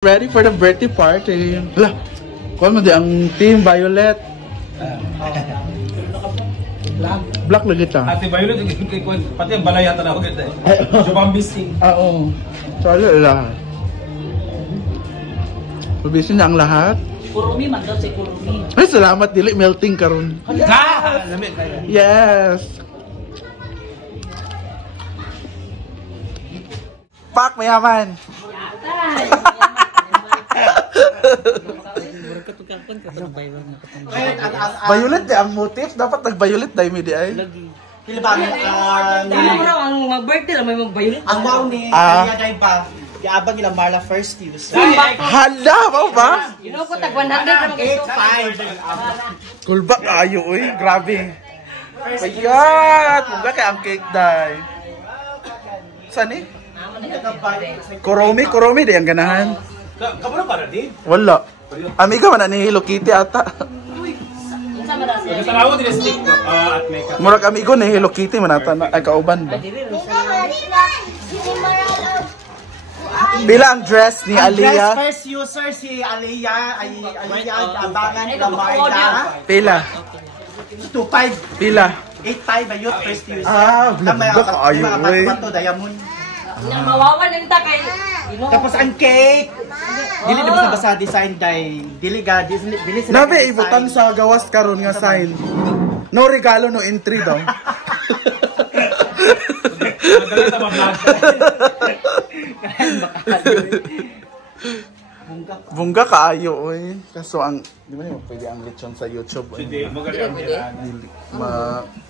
Ready for the birthday party. Lah, kuha mo di ang Team Violet. Black lagi ta. Ate Violet, pati ang balay yata na ako ganda eh. Jubambising. Oo. Sorry lahat. Pabisin na ang lahat. Kurumi man daw si Kurumi. Ay, salamat dili melting karon. Yes. Pak mayaman. Violet di ang motif, dapat nag-violet dahil mi di ay. Hilabang ang mag-birthday lang may mag-violet. ang wow ni kaya dahil ba giabang ila Marla first use. Hala, mo ba? You know ko tag 100 naman kayo. 5. Kulba kayo, uy. Grabe. Bayat! Mungga kay ang cake dahil. Saan eh? Kuromi di ang ganahan. Kamu na para din? Wala. Amiga man na ni Hello Kitty ata. Kasalawa din stick at makeup. Murag amigo ni Hello Kitty man ata na ay kauban ba? Bila ang dress ni Aliyah? First user si Aliyah abangan ila Marla. Pila? 25. Pila? 85 ayot first user. Ah, blabla ka ayo, uy. Diamond. Nang mawawan nang ta kay. Tapos ang cake. Dili na basta design dai. Dili sila. Nabe ibutang sa gawas karon nga sign. No regalo no entry daw. Madali ta ma-vlog. Bungga kaayo oy. Kaso ang di ba niyo pwede ang lechon sa YouTube. Hindi, magaling yan.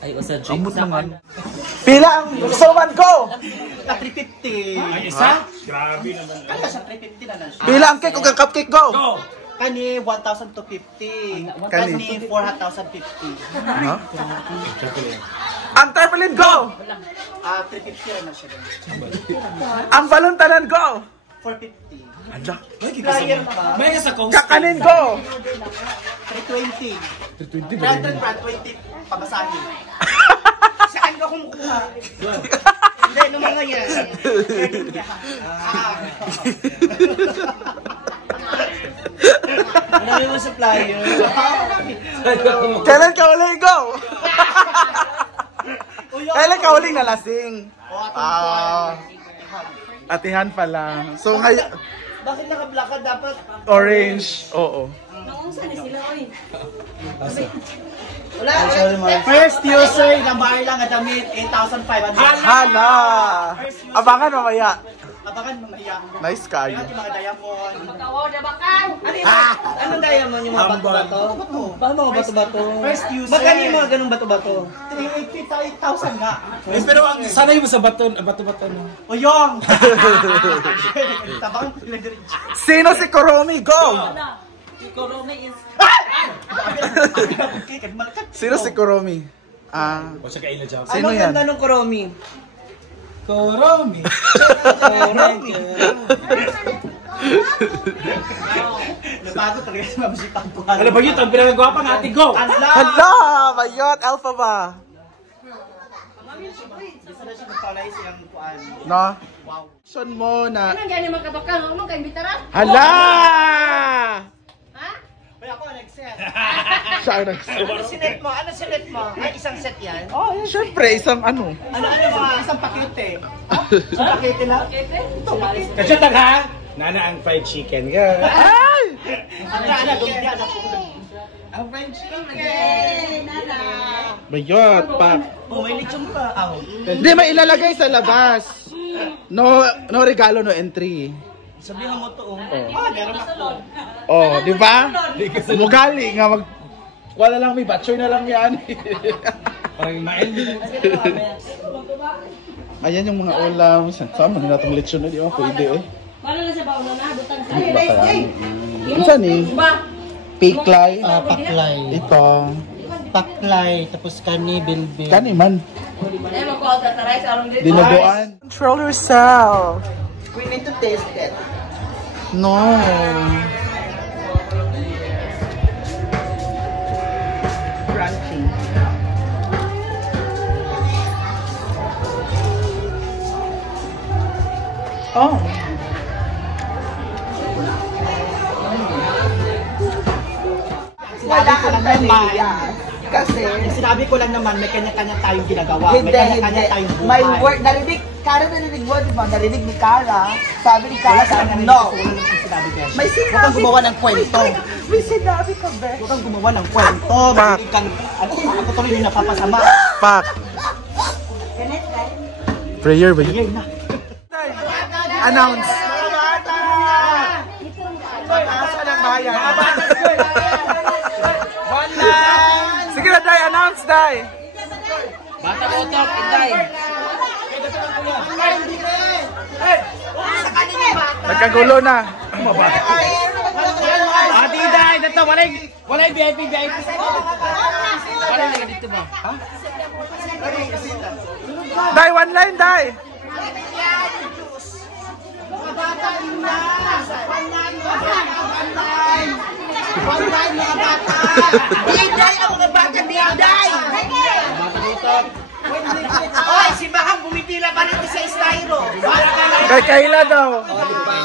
Ay usa Ambot naman. Pila ang gusto man ko? 350. Ang isa? Grabe naman. Kaya sa 350 na lang siya. Pila ang cake o ang cupcake go? Go! Kani 1,250. Kani? Kani 4,050. Ha? Ang tarpaulin go! 350 na siya. Ang balon tanan go! 450. Ala. Flyer pa. May sa coast. Kakanin go! 320. 320 ba? 320 pamasahin. Saan ka kumukuha? Hindi, nung mga yan. Marami mo sa flyer. Kailan ka uling go? Kailan ka uling nalasing? Atihan pala. So ngayon, Bakit naka-black ka dapat? orange. Oo. Noong saan sila oy. Wala. First user, ilang bar lang at damit, 8,500. Hala! Abangan mamaya. Abangan mamaya. Nice kayo. Yung mga diamond. Kawo na bakan. Anong diamond yung mga bato-bato? Bakit mga bato-bato? First user. Magkano yung mga ganung bato-bato? 380,000 nga. Pero sana yung sa bato no. Oyong! Tabang pila din. Sino si Kuromi? Go! Si Kurumi is Sino si Kuromi? O siya kaila dyan. Sino yan? Anong ganda ng Kuromi? Koromi. Kuromi. Napagod talaga sa mabisipang ko. Ano ba yun? Ang pinagagwapa ng ate go! Hala! Bayot! Alpha ba? Gusto na siya magpalay siyang kuan. No? Wow. Son mo na... Ano gani man kabakal mo kay bitara? Hala! Ha? Kaya ako nag-set. Siya ang nag-set. Ano sinet mo? Ano sinet mo? Ay, isang set yan? Oh, yeah, syempre. Isang ano. Ano mga isang pakete? Isang pakete lang? Ito, pakete. Kasyatag ha? Nana ang fried chicken. Ay! Ano, gumya na po. Ang fried chicken. Nana. Bayot, pak. Oh, may lechon pa. Aw. Hindi, may ilalagay sa labas. No regalo, no entry. Sabihan mo to, oh. Meron ako. Oh, di ba? Mugali nga mag... Wala lang may batchoy na lang yan. Parang mael din. Ayan yung mga ulam. Sama na natong lechon na di ba? Pwede eh. Wala na sa bawo na butang sa. Ano saan eh? Ba? Piklay. Paklay. Ito. Paklay. Tapos kani, bilbil. Kani man. Ay mo ko ta taray sa along dito. Dinuguan. Control yourself. We need to taste it. No. Crunchy. Oh. Wala ang pamilya. Kasi, Sinabi ko lang naman, may kanya-kanya tayong ginagawa. May hindi, kanya-kanya hindi. tayong buhay. May word, narinig, Kara narinig mo, di ba? Narinig ni Kara. Sabi ni Kara, no. May Huwag kang sinabi. gumawa ng kwento. May sinabi ka, Be. Huwag kang gumawa ng kwento. Marinig kang, ako tuloy yung napapasama. Pak. Prayer ba yun? Ayun na. Announce. Pag-asa ng bayan. Sige na, Day. Announce, Day. Bata ko to, Inday. Nagkagulo na. Ate Day, dito, walay VIP. Wala na dito ba? Day, one line, Day. Inday, ang mga bata ni Inday. Oy, si Bahang bumipila pa rin sa Styro. Kay Kayla daw. O, diba?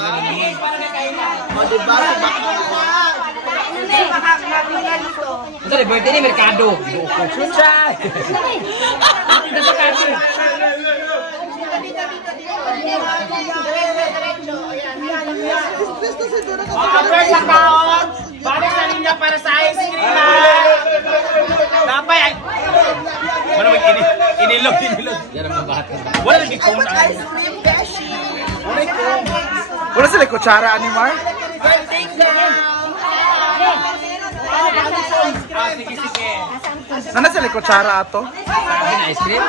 Si Bahang nabila nito. Ito rin, birthday ni Mercado. Sunsay! Kapag sa taon, balik sa ninyo para sa ice cream na. Napay ay. Wala mo inilog. Yan ang mabahat ka. Wala rin ikaw na. Ice cream, Beshi. Wala sila kutsara, Animar? Sige. Nana sila kutsara ato? Ice cream?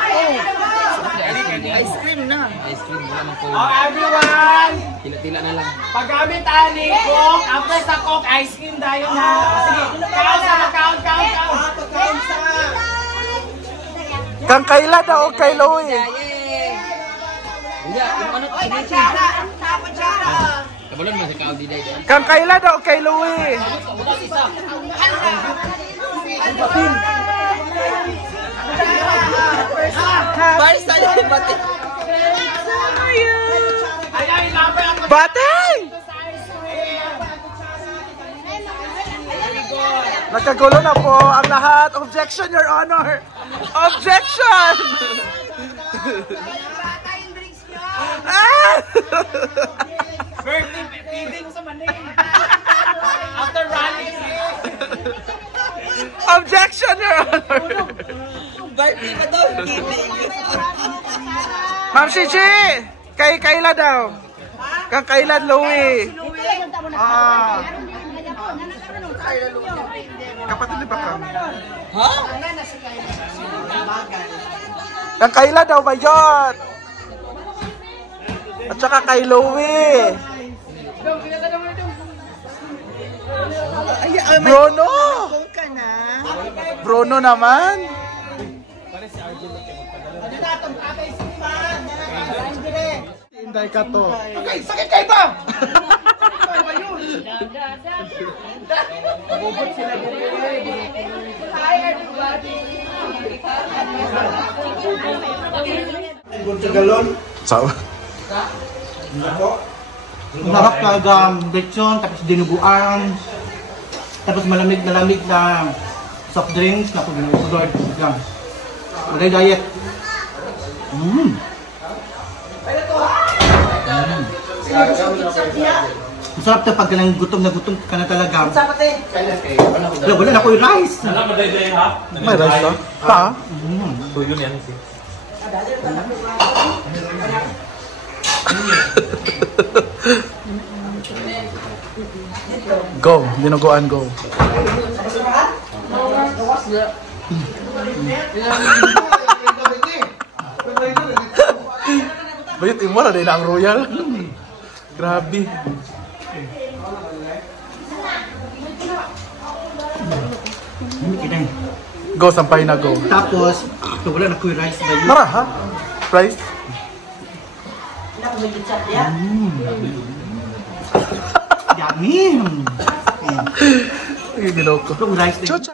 Ice cream na. Ice cream, wala man po. Oh, everyone! Tila-tila na lang. Paggamit ani Coke, after sa Coke, ice cream tayo na. Sige, count. Kang Kayla daw o kay Louie? Iya, yung ano, sinisig. Kabalon mo si Kao Diday. Kang Kayla daw o kay Louie? Bye sa libat. Ay, number ako. Batay! Nagkagulo na po ang lahat. Objection, Your Honor! Objection! Ah! Birthday feeding sa Manila. After rally. Objection, Your Honor! Birthday pa daw. Ma'am Shichi! Kay Kayla daw. Kang Kayla Louie. Ah. Kapatid ni ba kami? Ha? Kang Kayla daw ba yun? At saka kay Louie. Bruno! Ka na. Bruno naman. Inday ka to. Okay, sakit kayo ba? Sawa. Mahak talaga lechon, tapos dinuguan, tapos malamig na soft drinks na pag-lord lang. Wala diet. Masarap to pag gutom na gutom ka na talaga. Wala na ko yung rice. May rice ba? Ha? Go, dinuguan go. Bayot imo na din ang royal. Grabe. Go, sampay na go. Tapos, wala na ko yung rice ba yun? Mara ha? Rice? Yummy! Ay, ginoko. Yung rice na yun. Chocha.